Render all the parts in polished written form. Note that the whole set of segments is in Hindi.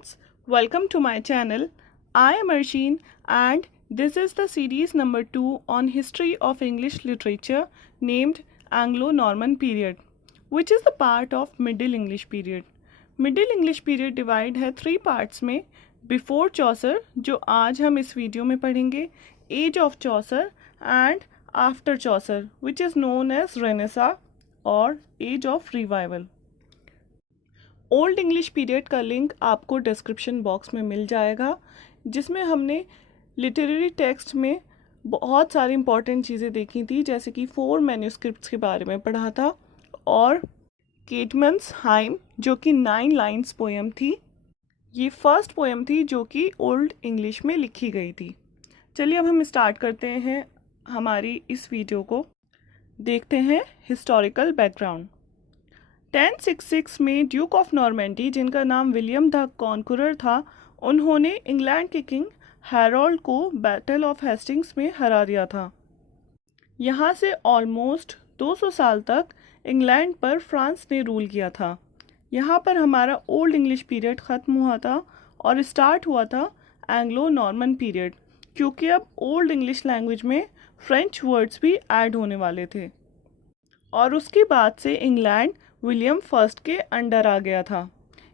friends, welcome to my channel. I am Arsheen and this is the series number 2 on history of English literature named Anglo-Norman period, which is the part of Middle English period. Middle English period divide है 3 parts में, Before Chaucer जो आज हम इस वीडियो में पढ़ेंगे, Age of Chaucer and After Chaucer which is known as Renaissance और Age of Revival. Old English period का लिंक आपको डिस्क्रिप्शन बॉक्स में मिल जाएगा, जिसमें हमने लिटरेरी टेक्स्ट में बहुत सारी इंपॉर्टेंट चीज़ें देखी थी, जैसे कि 4 मैन्यूस्क्रिप्ट्स के बारे में पढ़ा था और केटमन्स हाइम जो कि 9 लाइन्स पोएम थी। ये फर्स्ट पोएम थी जो कि ओल्ड इंग्लिश में लिखी गई थी। चलिए अब हम स्टार्ट करते हैं हमारी इस वीडियो को। देखते हैं हिस्टोरिकल बैकग्राउंड। 1066 में ड्यूक ऑफ नॉर्मेंडी, जिनका नाम विलियम द कॉन्करर था, उन्होंने इंग्लैंड के किंग हैरोल्ड को बैटल ऑफ हेस्टिंग्स में हरा दिया था। यहाँ से ऑलमोस्ट 200 साल तक इंग्लैंड पर फ्रांस ने रूल किया था। यहाँ पर हमारा ओल्ड इंग्लिश पीरियड ख़त्म हुआ था और स्टार्ट हुआ था एंग्लो नॉर्मन पीरियड, क्योंकि अब ओल्ड इंग्लिश लैंग्वेज में फ्रेंच वर्ड्स भी ऐड होने वाले थे। और उसके बाद से इंग्लैंड विलियम फर्स्ट के अंडर आ गया था।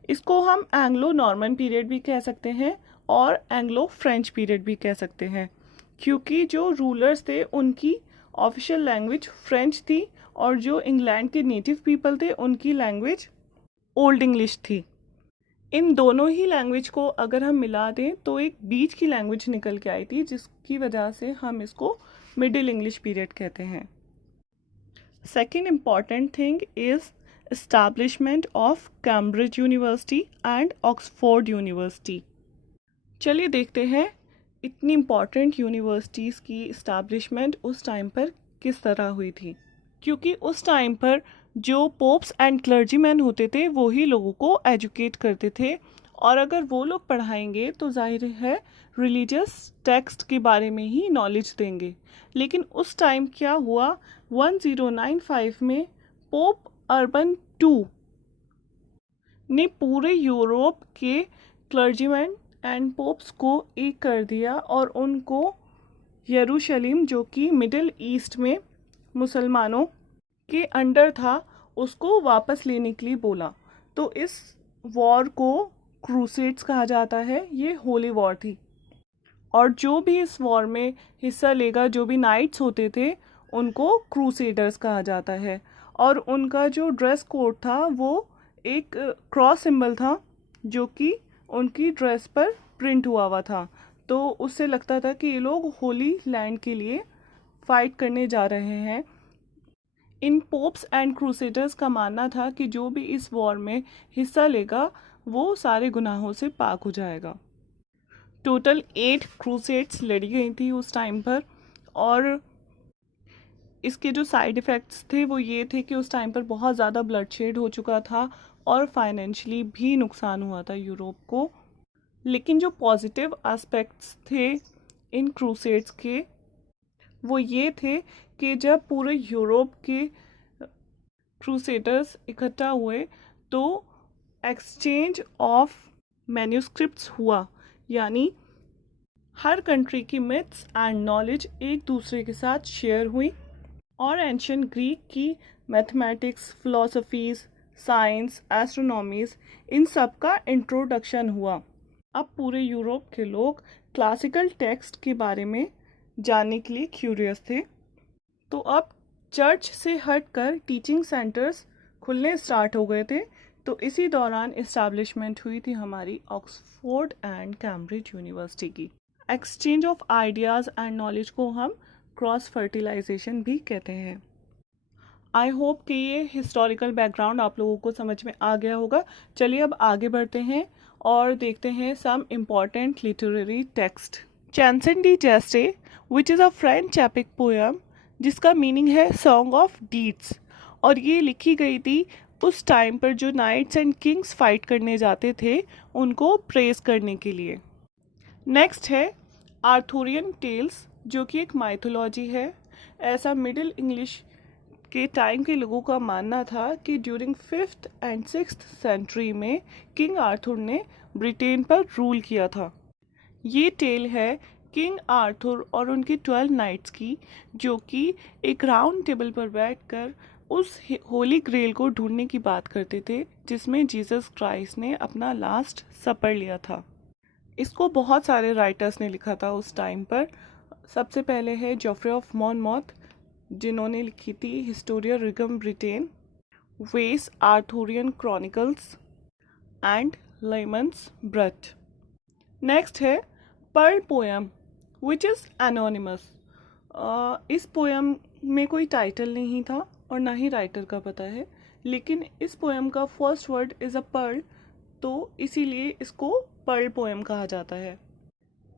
इसको हम एंग्लो नॉर्मन पीरियड भी कह सकते हैं और एंग्लो फ्रेंच पीरियड भी कह सकते हैं, क्योंकि जो रूलर्स थे उनकी ऑफिशियल लैंग्वेज फ्रेंच थी और जो इंग्लैंड के नेटिव पीपल थे उनकी लैंग्वेज ओल्ड इंग्लिश थी। इन दोनों ही लैंग्वेज को अगर हम मिला दें तो एक बीच की लैंग्वेज निकल के आई थी, जिसकी वजह से हम इसको मिडिल इंग्लिश पीरियड कहते हैं। Second important thing is establishment of Cambridge University and Oxford University। चलिए देखते हैं इतनी इम्पॉर्टेंट यूनिवर्सिटीज़ की इस्टेब्लिशमेंट उस टाइम पर किस तरह हुई थी, क्योंकि उस टाइम पर जो पोप्स एंड क्लर्जीमैन होते थे वो ही लोगों को एजुकेट करते थे, और अगर वो लोग पढ़ाएंगे तो जाहिर है रिलीजियस टेक्स्ट के बारे में ही नॉलेज देंगे। लेकिन उस टाइम क्या हुआ, 1095 में पोप अर्बन II ने पूरे यूरोप के क्लर्जीमैन एंड पोप्स को एक कर दिया और उनको यरूशलेम जो कि मिडिल ईस्ट में मुसलमानों के अंडर था उसको वापस लेने के लिए बोला। तो इस वॉर को क्रूसेड्स कहा जाता है। ये होली वॉर थी और जो भी इस वॉर में हिस्सा लेगा, जो भी नाइट्स होते थे, उनको क्रूसेडर्स कहा जाता है। और उनका जो ड्रेस कोड था वो एक क्रॉस सिंबल था जो कि उनकी ड्रेस पर प्रिंट हुआ था। तो उससे लगता था कि ये लोग होली लैंड के लिए फ़ाइट करने जा रहे हैं। इन पोप्स एंड क्रूसेडर्स का मानना था कि जो भी इस वॉर में हिस्सा लेगा वो सारे गुनाहों से पाक हो जाएगा। टोटल 8 क्रूसेड्स लड़ी गई थी उस टाइम पर, और इसके जो साइड इफ़ेक्ट्स थे वो ये थे कि उस टाइम पर बहुत ज़्यादा ब्लडशेड हो चुका था और फाइनेंशियली भी नुकसान हुआ था यूरोप को। लेकिन जो पॉजिटिव एस्पेक्ट्स थे इन क्रूसेड्स के वो ये थे कि जब पूरे यूरोप के क्रूसेडर्स इकट्ठा हुए तो एक्सचेंज ऑफ मैन्यूस्क्रिप्ट्स हुआ, यानी हर कंट्री की मिथ्स एंड नॉलेज एक दूसरे के साथ शेयर हुई और एंशियंट ग्रीक की मैथमेटिक्स, फिलॉसफीज़, साइंस, एस्ट्रोनॉमीज़, इन सब का इंट्रोडक्शन हुआ। अब पूरे यूरोप के लोग क्लासिकल टेक्स्ट के बारे में जानने के लिए क्यूरियस थे। तो अब चर्च से हटकर टीचिंग सेंटर्स खुलने स्टार्ट हो गए थे। तो इसी दौरान इस्टेब्लिशमेंट हुई थी हमारी ऑक्सफोर्ड एंड कैम्ब्रिज यूनिवर्सिटी की। Exchange of ideas and knowledge को हम क्रॉस फर्टिलाइजेशन भी कहते हैं। आई होप कि ये हिस्टोरिकल बैकग्राउंड आप लोगों को समझ में आ गया होगा। चलिए अब आगे बढ़ते हैं और देखते हैं some important literary text. Chanson de geste which is a French epic poem जिसका मीनिंग है सॉन्ग ऑफ डीड्स, और ये लिखी गई थी उस टाइम पर जो नाइट्स एंड किंग्स फाइट करने जाते थे उनको प्रेज करने के लिए। नेक्स्ट है आर्थुरियन टेल्स जो कि एक माइथोलॉजी है। ऐसा मिडिल इंग्लिश के टाइम के लोगों का मानना था कि during 5th and 6th century में किंग आर्थर ने ब्रिटेन पर रूल किया था। ये टेल है किंग आर्थर और उनके 12 नाइट्स की, जो कि एक राउंड टेबल पर बैठकर उस होली ग्रेल को ढूंढने की बात करते थे जिसमें जीसस क्राइस्ट ने अपना लास्ट सपर लिया था। इसको बहुत सारे राइटर्स ने लिखा था उस टाइम पर। सबसे पहले है जोफ्रे ऑफ मॉनमॉथ, जिन्होंने लिखी थी Historia Regum Britain, Wace Arthurian chronicles and Layamon's Brut. Next है Pearl poem which is anonymous. इस पोएम में कोई टाइटल नहीं था और ना ही राइटर का पता है, लेकिन इस पोएम का first word is a pearl, तो इसीलिए इसको पर्ल पोएम कहा जाता है।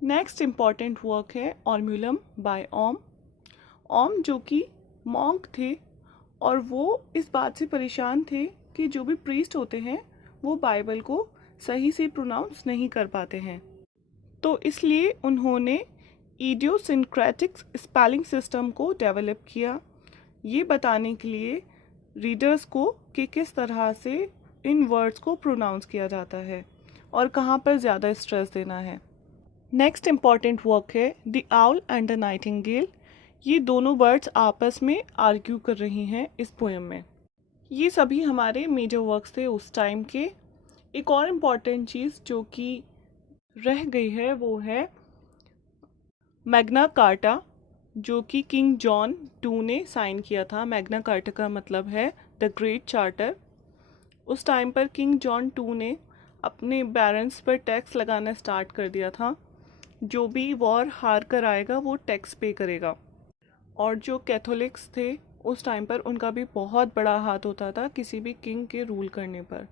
नेक्स्ट इम्पॉर्टेंट वर्क है ऑर्म्युलम बाय ओम, जो कि मॉन्क थे और वो इस बात से परेशान थे कि जो भी प्रीस्ट होते हैं वो बाइबल को सही से प्रोनाउंस नहीं कर पाते हैं, तो इसलिए उन्होंने इडियोसिंक्रेटिक स्पेलिंग सिस्टम को डेवलप किया, ये बताने के लिए रीडर्स को कि किस तरह से इन वर्ड्स को प्रोनाउंस किया जाता है और कहाँ पर ज़्यादा स्ट्रेस देना है। नेक्स्ट इम्पॉर्टेंट वर्क है the owl and the Nightingale. ये दोनों बर्ड्स आपस में आर्ग्यू कर रही हैं इस पोएम में। ये सभी हमारे मेजर वर्क्स थे उस टाइम के। एक और इम्पॉर्टेंट चीज़ जो कि रह गई है वो है मैग्ना कार्टा, जो कि किंग जॉन 2 ने साइन किया था। मैग्ना कार्टा का मतलब है द ग्रेट चार्टर। उस टाइम पर किंग जॉन 2 ने अपने बैरन्स पर टैक्स लगाना स्टार्ट कर दिया था। जो भी वॉर हार कर आएगा वो टैक्स पे करेगा, और जो कैथोलिक्स थे उस टाइम पर उनका भी बहुत बड़ा हाथ होता था किसी भी किंग के रूल करने पर,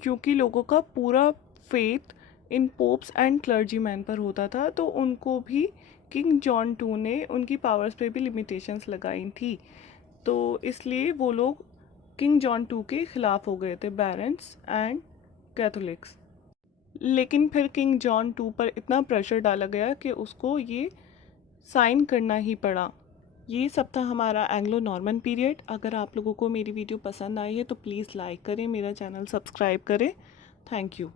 क्योंकि लोगों का पूरा faith in pops and clergyman पर होता था, तो उनको भी किंग जॉन 2 ने उनकी पावर्स पे भी लिमिटेशंस लगाई थी, तो इसलिए वो लोग किंग जॉन 2 के खिलाफ हो गए थे, बैरन्स एंड कैथोलिक्स। लेकिन फिर किंग जॉन 2 पर इतना प्रेशर डाला गया कि उसको ये साइन करना ही पड़ा। ये सब था हमारा एंग्लो नॉर्मन पीरियड। अगर आप लोगों को मेरी वीडियो पसंद आई है तो प्लीज़ लाइक करें, मेरा चैनल सब्सक्राइब करें। Thank you.